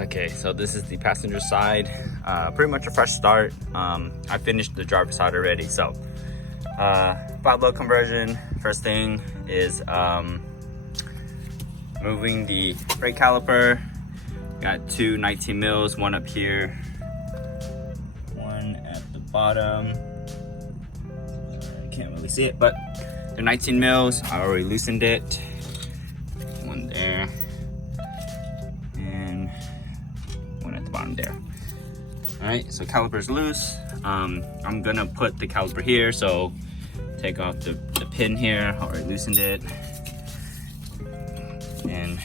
Okay, so this is the passenger side. Pretty much a fresh start. I finished the driver's side already. So 5-load conversion. First thing is moving the brake caliper. Got two 19 mils, one up here, one at the bottom. I can't really see it, but they're 19 mils. I already loosened it. One there, and one at the bottom there. All right, so caliper's loose. I'm gonna put the caliper here, so take off the pin here. I already loosened it. And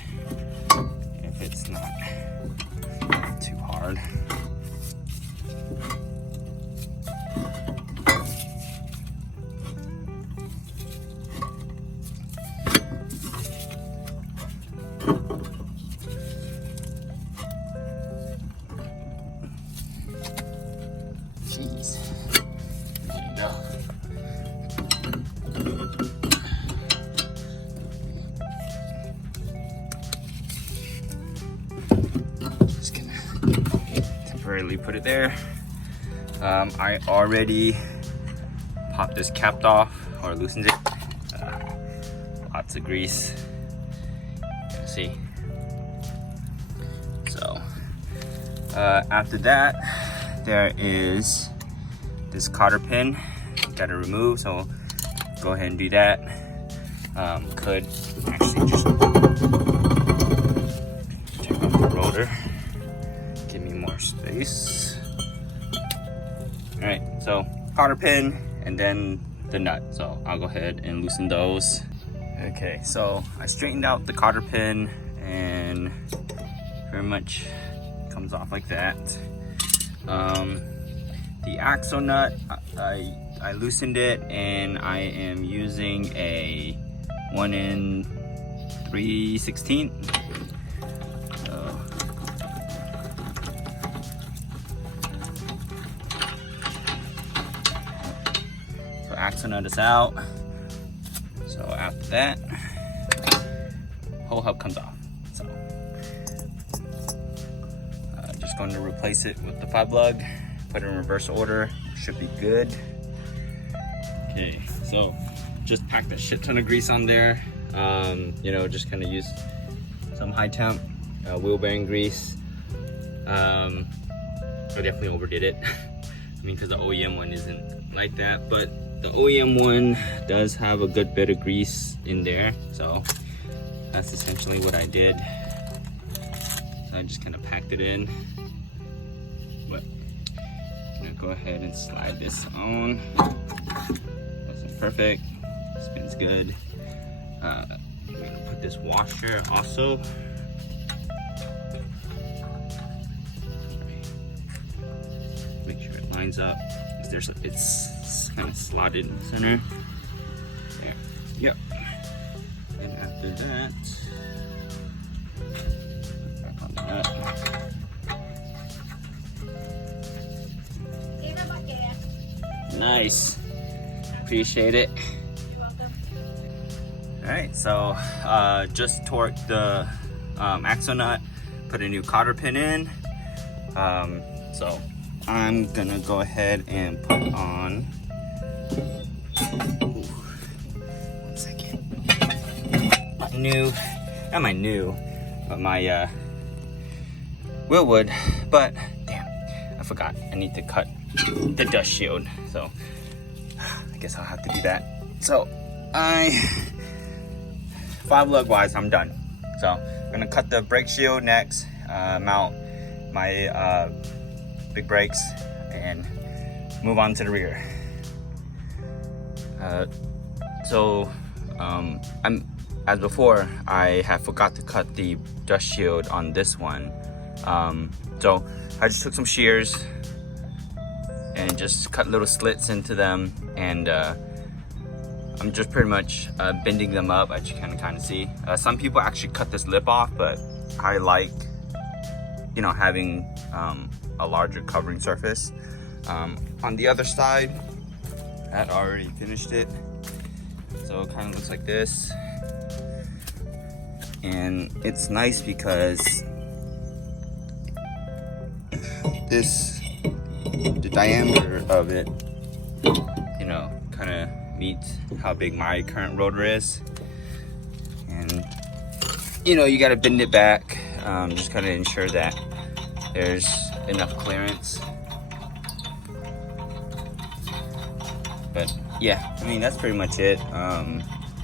if it's not too hard, jeez, there you go. Just gonna temporarily put it there. I already popped this cap off or loosened it. Lots of grease. You can see. So after that, there is this cotter pin. Gotta remove. So go ahead and do that. Could actually just check out the rotor. Give me more space. All right, so cotter pin and then the nut. So I'll go ahead and loosen those. Okay, so I straightened out the cotter pin and pretty much comes off like that. The axle nut, I loosened it and I am using a 1 3/16. So axle nut is out. So after that, whole hub comes off. So just going to replace it with the 5-lug. Put it in reverse order. Should be good. Okay, so just packed a shit ton of grease on there. You know, just kind of use some high temp wheel bearing grease. I definitely overdid it. I mean, because the OEM one isn't like that, but the OEM one does have a good bit of grease in there. So that's essentially what I did. So I just kind of packed it in. But I'm gonna go ahead and slide this on. That's perfect. Spins good. I'm gonna put this washer also. Make sure it lines up. It's kind of slotted in the center. There. Yep. And after that, back on the nut. Nice. Appreciate it. All right, so just torqued the axle nut, put a new cotter pin in. So I'm gonna go ahead and put on. Ooh, 1 second. But my Willwood. But damn, I forgot. I need to cut the dust shield. So I guess I'll have to do that. So 5-lug wise, I'm done. So I'm gonna cut the brake shield next, mount my big brakes, and move on to the rear. As before, I had forgot to cut the dust shield on this one. So I just took some shears and just cut little slits into them, and I'm just pretty much bending them up, as you can kind of see. Some people actually cut this lip off, but I like, you know, having a larger covering surface. On the other side, I had already finished it, so it kind of looks like this. And it's nice because this, the diameter of it, you know, kind of meets how big my current rotor is. And you know, you got to bend it back, just kind of ensure that there's enough clearance. But yeah, I mean, that's pretty much it.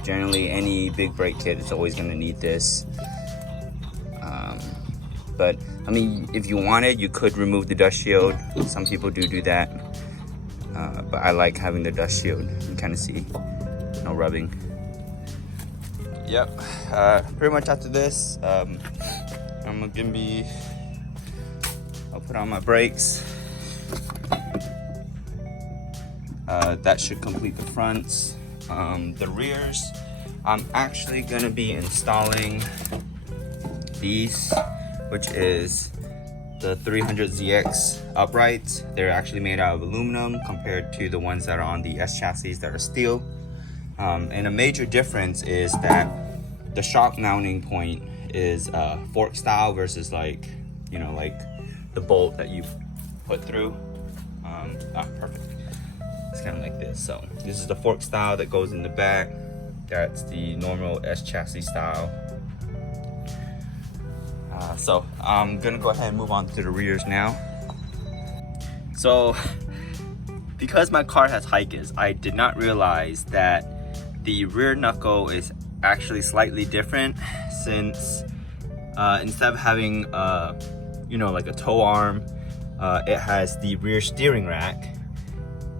Generally, any big brake kit is always going to need this. But I mean, if you wanted, you could remove the dust shield. Some people do that. But I like having the dust shield. You can kind of see no rubbing. Yep. Pretty much after this, I'll put on my brakes. That should complete the fronts. The rears, I'm actually gonna be installing these, which is the 300ZX uprights. They're actually made out of aluminum compared to the ones that are on the S chassis that are steel. And a major difference is that the shock mounting point is fork style versus like, you know, like the bolt that you put through. Perfect. It's kind of like this. So this is the fork style that goes in the back. That's the normal S chassis style. So I'm gonna go ahead and move on to the rears now. So because my car has hikers, I did not realize that the rear knuckle is actually slightly different, since instead of having you know, like a tow arm, it has the rear steering rack,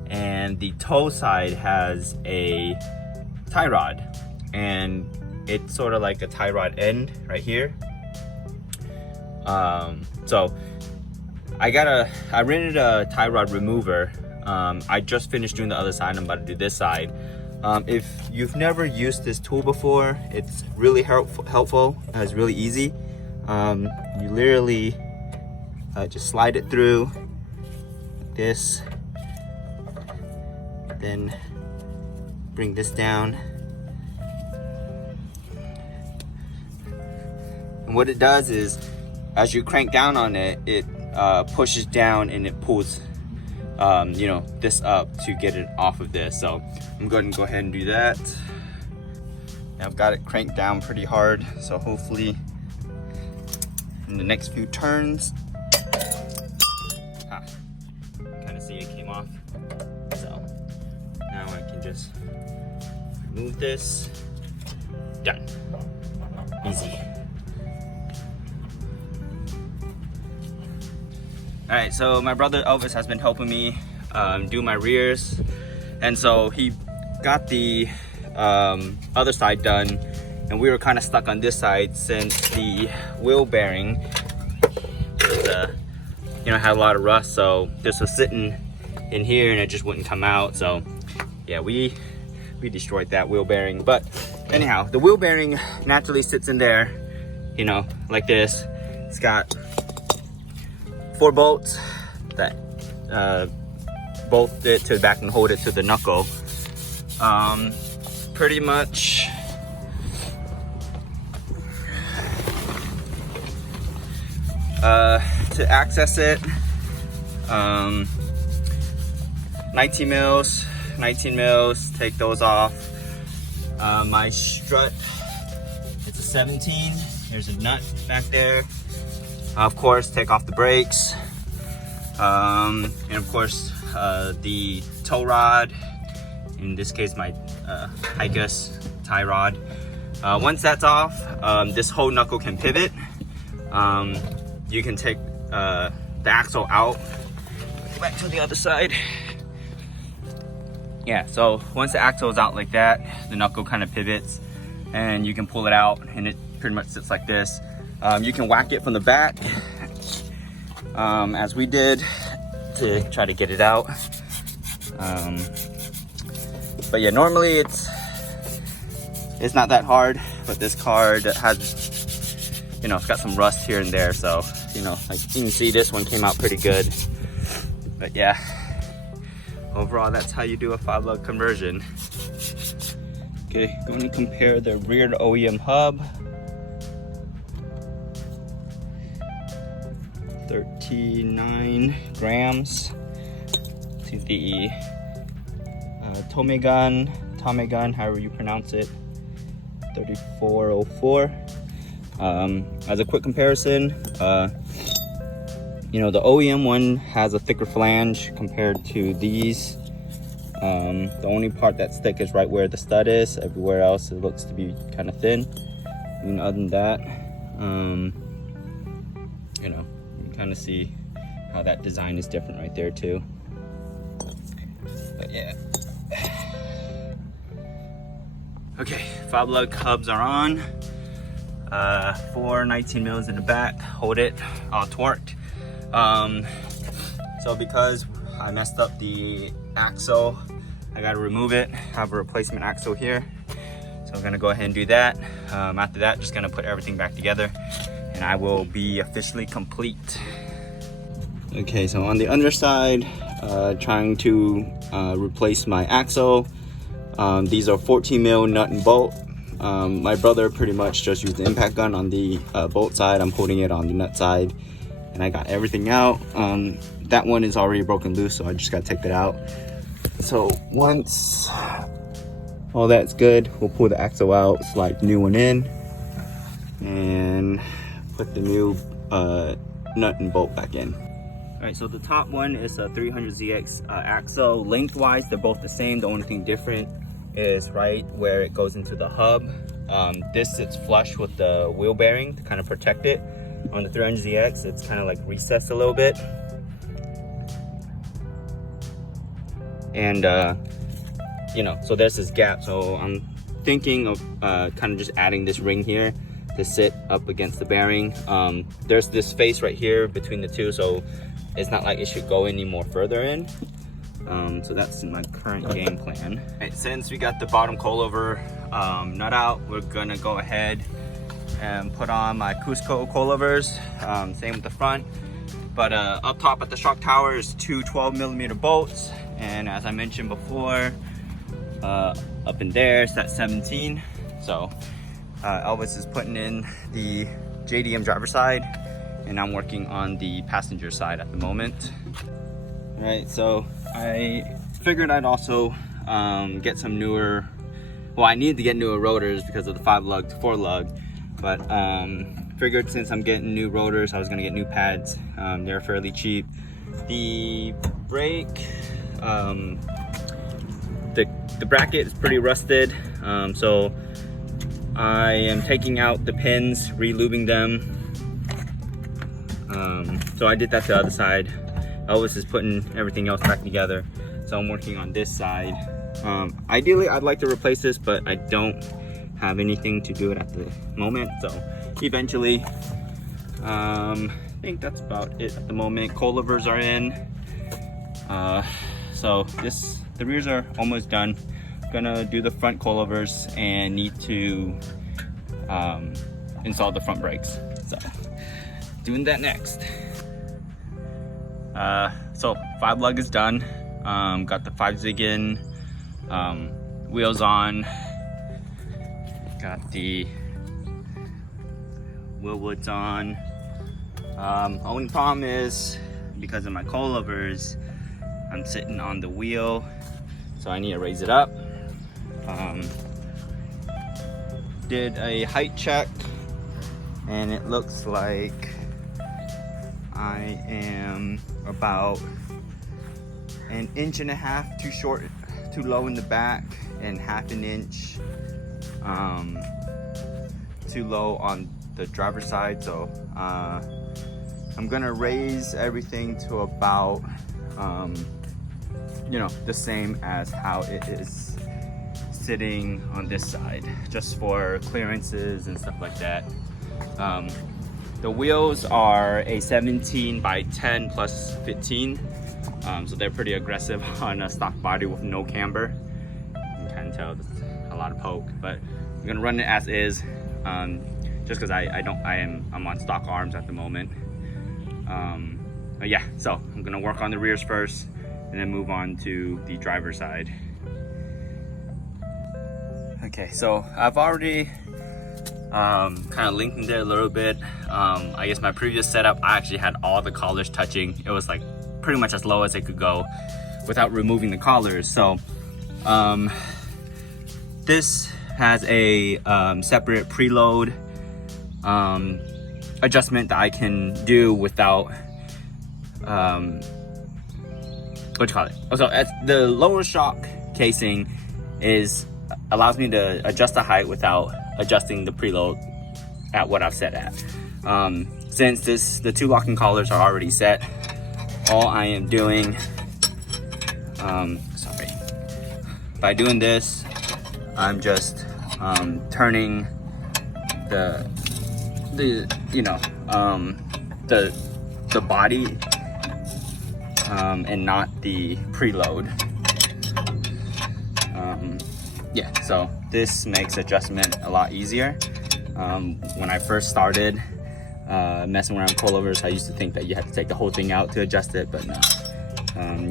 and the toe side has a tie rod, and it's sort of like a tie rod end right here. So I rented a tie rod remover. I just finished doing the other side. I'm about to do this side. If you've never used this tool before, it's really helpful. It's really easy. You literally just slide it through like this, then bring this down, and what it does is, as you crank down on it, it pushes down and it pulls you know, this up to get it off of this. So I'm going to go ahead and do that. And I've got it cranked down pretty hard, so hopefully in the next few turns, kind of see it came off. So now I can just remove this. Done. Easy. All right, so my brother Elvis has been helping me do my rears, and so he got the other side done, and we were kind of stuck on this side since the wheel bearing was, you know, had a lot of rust. So this was sitting in here and it just wouldn't come out. So yeah, we destroyed that wheel bearing. But anyhow, the wheel bearing naturally sits in there, you know, like this. It's got 4 bolts that bolt it to the back and hold it to the knuckle. Pretty much to access it, 19 mils, take those off. My strut, it's a 17. There's a nut back there. Of course, take off the brakes, and of course the tow rod, in this case my Hikus tie rod. Once that's off, this whole knuckle can pivot. You can take the axle out. Back to the other side. Yeah, so once the axle is out like that, the knuckle kind of pivots and you can pull it out, and it pretty much sits like this. You can whack it from the back, as we did, to try to get it out. But yeah, normally it's not that hard, but this car has, you know, it's got some rust here and there, so, you know, like you can see, this one came out pretty good. But yeah, overall, that's how you do a 5-lug conversion. Okay, going to compare the rear OEM hub. 39 grams to the Tomegun, however you pronounce it, 3404. As a quick comparison, you know, the OEM one has a thicker flange compared to these. The only part that's thick is right where the stud is. Everywhere else it looks to be kind of thin. And other than that, you know, you can kind of see how that design is different right there too. But yeah. Okay, 5-lug hubs are on. 4 19 mils in the back. Hold it, all torqued. So because I messed up the axle, I gotta remove it. I have a replacement axle here. So I'm gonna go ahead and do that. After that, just gonna put everything back together and I will be officially complete. Okay, so on the underside, trying to replace my axle. These are 14 mil nut and bolt. My brother pretty much just used the impact gun on the bolt side. I'm holding it on the nut side, and I got everything out. That one is already broken loose, so I just gotta take that out. So once all that's good, we'll pull the axle out, slide the new one in, and put the new nut and bolt back in. All right, so the top one is a 300ZX axle. Lengthwise, they're both the same. The only thing different is right where it goes into the hub. This sits flush with the wheel bearing to kind of protect it. On the 300ZX, it's kind of like recessed a little bit. And you know, so there's this gap. So I'm thinking of kind of just adding this ring here to sit up against the bearing. There's this space right here between the two, so it's not like it should go any more further in. So that's my current game plan. Right, since we got the bottom coilover nut out, we're gonna go ahead and put on my Cusco coilovers. Same with the front, but up top at the shock tower is 2 12mm bolts, and as I mentioned before, up in there it's at 17. So Elvis is putting in the JDM driver side, and I'm working on the passenger side at the moment. All right, so I figured I'd also get some newer, well, I needed to get newer rotors because of the 5-lug to 4-lug, but figured since I'm getting new rotors, I was gonna get new pads. They're fairly cheap. The brake, the bracket is pretty rusted, so I am taking out the pins, re-lubing them. So I did that to the other side. Elvis is putting everything else back together, so I'm working on this side. Ideally, I'd like to replace this, but I don't have anything to do it at the moment, so eventually. I think that's about it at the moment. Coilovers are in. So the rears are almost done. Gonna do the front coilovers and need to install the front brakes. So doing that next. So 5-lug is done. Got the 5-zig in, wheels on, got the wheel woods on. Only problem is because of my coilovers, I'm sitting on the wheel, so I need to raise it up. Did a height check, and it looks like I am about 1.5 inches too short, too low in the back, and 1/2 inch too low on the driver's side. So I'm gonna raise everything to about you know, the same as how it is sitting on this side, just for clearances and stuff like that. The wheels are a 17 by 10 plus 15, so they're pretty aggressive on a stock body with no camber. You can kind of tell there's a lot of poke, but I'm gonna run it as is, just because I'm on stock arms at the moment. But yeah, so I'm gonna work on the rears first, and then move on to the driver's side. Okay, so I've already kind of lengthened it a little bit. I guess my previous setup, I actually had all the collars touching. It was like pretty much as low as it could go without removing the collars. So this has a separate preload adjustment that I can do without what do you call it? So the lower shock casing allows me to adjust the height without adjusting the preload at what I've set at. Since the two locking collars are already set, all I am doing, by doing this, I'm just turning the body and not the preload. Yeah, so this makes adjustment a lot easier. When I first started messing around with coilovers, I used to think that you had to take the whole thing out to adjust it, but no.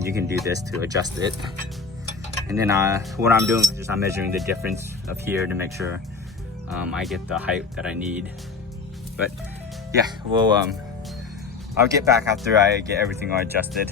You can do this to adjust it. And then what I'm doing is just I'm measuring the difference of here to make sure I get the height that I need. But yeah, I'll get back after I get everything all adjusted.